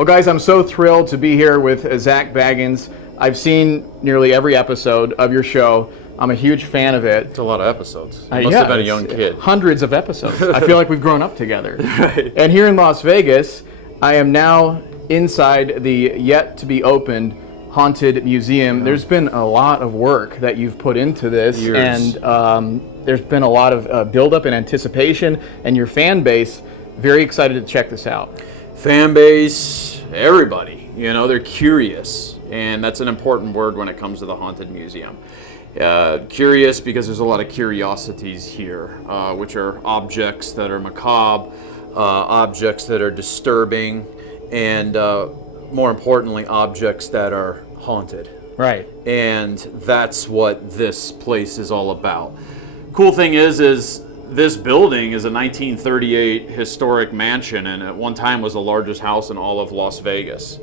Well, guys, I'm so thrilled to be here with Zak Bagans. I've seen nearly every episode of your show. I'm a huge fan of it. It's a lot of episodes. You must have been a young kid. Hundreds of episodes. I feel like we've grown up together. Right. And here in Las Vegas, I am now inside the yet-to-be-opened Haunted Museum. There's been a lot of work that you've put into this. Years. And there's been a lot of build-up and anticipation, and your fan base very excited to check this out. Fan base, everybody, they're curious, and that's an important word when it comes to the Haunted Museum. Curious because there's a lot of curiosities here, which are objects that are macabre, objects that are disturbing, and more importantly, objects that are haunted. Right. And that's what this place is all about. Cool thing is this building is a 1938 historic mansion, and at one time was the largest house in all of Las Vegas.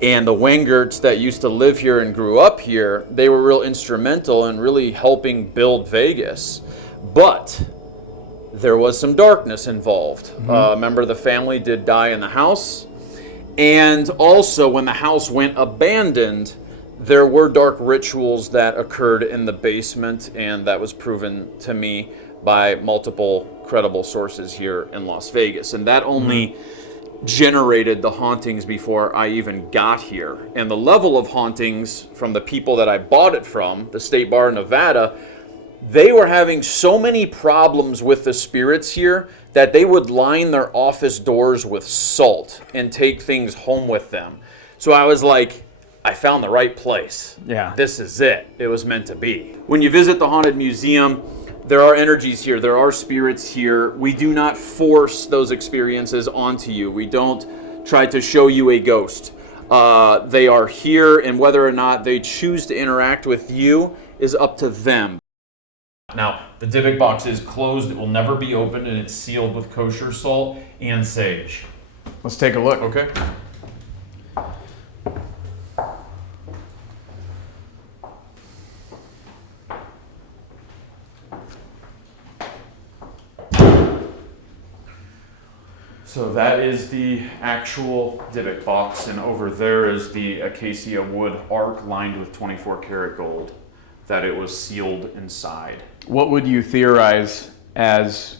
And the Wengerts that used to live here and grew up here, they were real instrumental in really helping build Vegas. But there was some darkness involved. A member of the family did die in the house. And also, when the house went abandoned, there were dark rituals that occurred in the basement, and that was proven to me by multiple credible sources here in Las Vegas. And that only generated the hauntings before I even got here. And the level of hauntings from the people that I bought it from, the State Bar of Nevada, they were having so many problems with the spirits here that they would line their office doors with salt and take things home with them. So I was like, I found the right place. Yeah. This is it. It was meant to be. When you visit the Haunted Museum, there are energies here. There are spirits here. We do not force those experiences onto you. We don't try to show you a ghost. They are here, and whether or not they choose to interact with you is up to them. Now, the Dybbuk box is closed. It will never be opened, and it's sealed with kosher salt and sage. Let's take a look. Okay. So that is the actual Dybbuk box, and over there is the acacia wood ark lined with 24 karat gold that it was sealed inside. What would you theorize as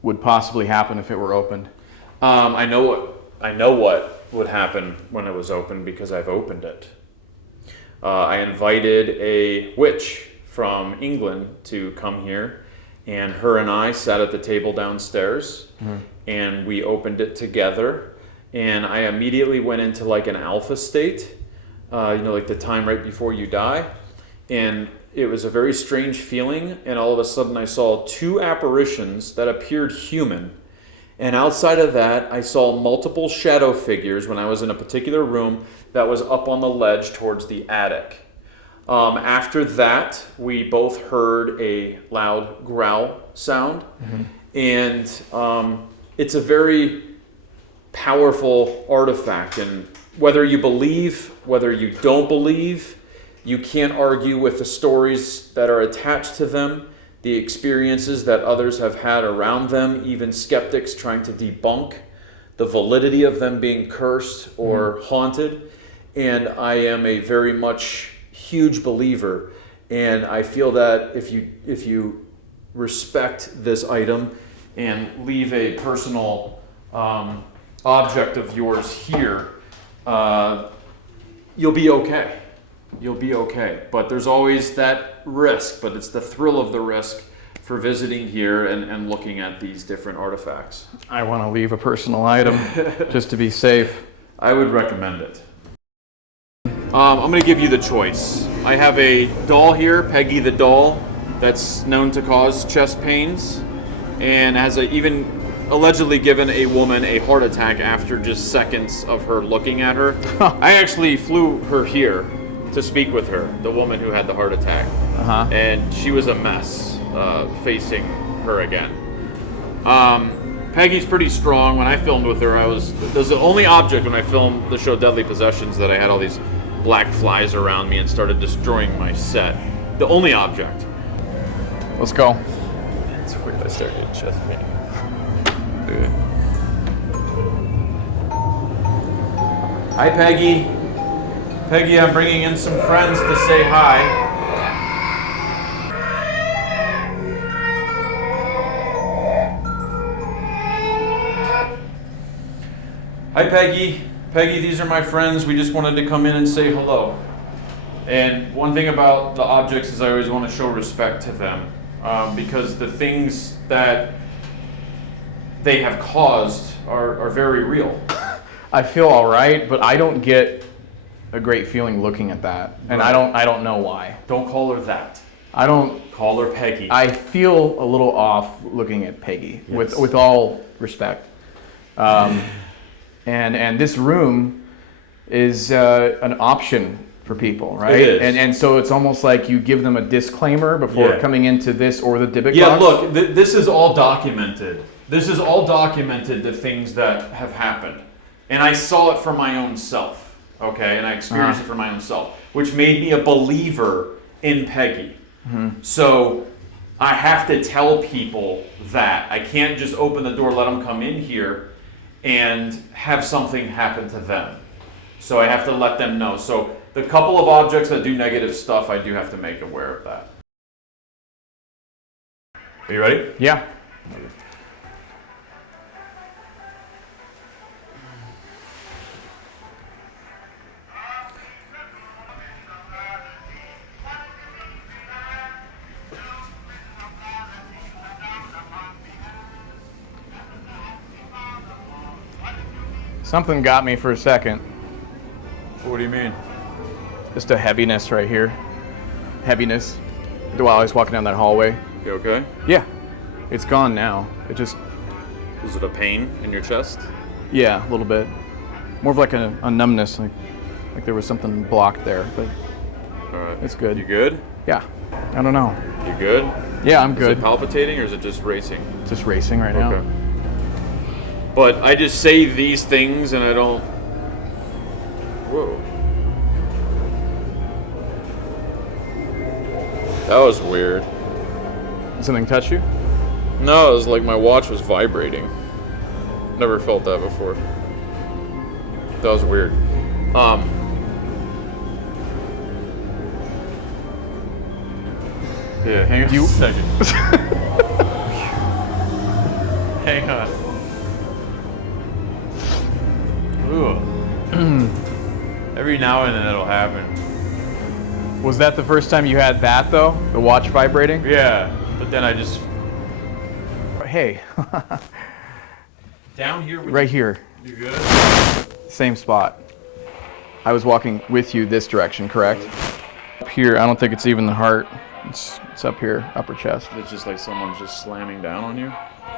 would possibly happen if it were opened? I know what would happen when it was opened because I've opened it. I invited a witch from England to come here, and her and I sat at the table downstairs. And we opened it together, and I immediately went into like an alpha state, like the time right before you die. And it was a very strange feeling, and all of a sudden I saw two apparitions that appeared human. And outside of that, I saw multiple shadow figures when I was in a particular room that was up on the ledge towards the attic. After that, we both heard a loud growl sound, and it's a very powerful artifact, and whether you believe, whether you don't believe, you can't argue with the stories that are attached to them, the experiences that others have had around them, even skeptics trying to debunk the validity of them being cursed or haunted. And I am a very much huge believer, and I feel that if you respect this item and leave a personal object of yours here, you'll be okay. You'll be okay. But there's always that risk, but it's the thrill of the risk for visiting here and looking at these different artifacts. I want to leave a personal item just to be safe. I would recommend it. I'm going to give you the choice. I have a doll here, Peggy the doll, that's known to cause chest pains, and has even allegedly given a woman a heart attack after just seconds of her looking at her. I actually flew her here to speak with her, the woman who had the heart attack, and she was a mess facing her again. Peggy's pretty strong. When I filmed with her, it was the only object when I filmed the show Deadly Possessions that I had all these black flies around me and started destroying my set. The only object. Let's go. It's weird, I started getting chest pain. Hi, Peggy. Peggy, I'm bringing in some friends to say hi. Hi, Peggy. Peggy, these are my friends. We just wanted to come in and say hello. And one thing about the objects is I always want to show respect to them because the things that they have caused are very real. I feel all right, but I don't get a great feeling looking at that, and Right. I don't know why. Don't call her that. I don't. Call her Peggy. I feel a little off looking at Peggy, Yes. with all respect. And this room is an option for people, right? It is. And so it's almost like you give them a disclaimer before Yeah. coming into this or the Dybbuk Yeah, box. look, this is all documented. This is all documented, the things that have happened. And I saw it for my own self, okay? And I experienced it for my own self, which made me a believer in Peggy. So I have to tell people that. I can't just open the door, let them come in here, and have something happen to them. So I have to let them know. So the couple of objects that do negative stuff, I do have to make aware of that. Are you ready? Yeah. Something got me for a second. What do you mean? Just a heaviness right here. Heaviness. While I was walking down that hallway. You okay? Yeah. It's gone now. It just, Was it a pain in your chest? yeah, a little bit. More of like a numbness, like there was something blocked there, but All right. it's good. You good? Yeah. I don't know. You good? Yeah, I'm Is good. it palpitating or is it just racing? Just racing right now. Okay. But I just say these things and I don't. Whoa. That was weird. Something touch you? No, it was like my watch was vibrating. Never felt that before. That was weird. Yeah, hang on a second. Hang on. Ooh. Every now and then it'll happen. Was that the first time you had that though? The watch vibrating? Yeah, but then I just Hey, down here. right here, You good? same spot. I was walking with you this direction, correct? Up here, I don't think it's even the heart. It's up here, upper chest. It's just like someone's just slamming down on you.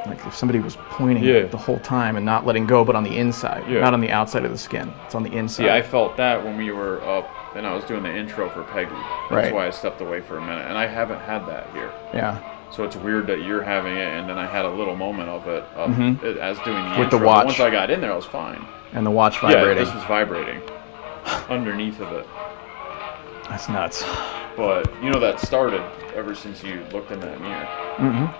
Like if somebody was pointing Yeah. the whole time and not letting go, but on the inside, Yeah. not on the outside of the skin. It's on the inside. See, I felt that when we were up and I was doing the intro for Peggy. That's Right. why I stepped away for a minute. And I haven't had that here. Yeah. So it's weird that you're having it, and then I had a little moment of it, as doing the With the intro. watch. Once I got in there, I was fine. And the watch Yeah, vibrating. this was vibrating underneath of it. That's nuts. But you know that started ever since you looked in that mirror.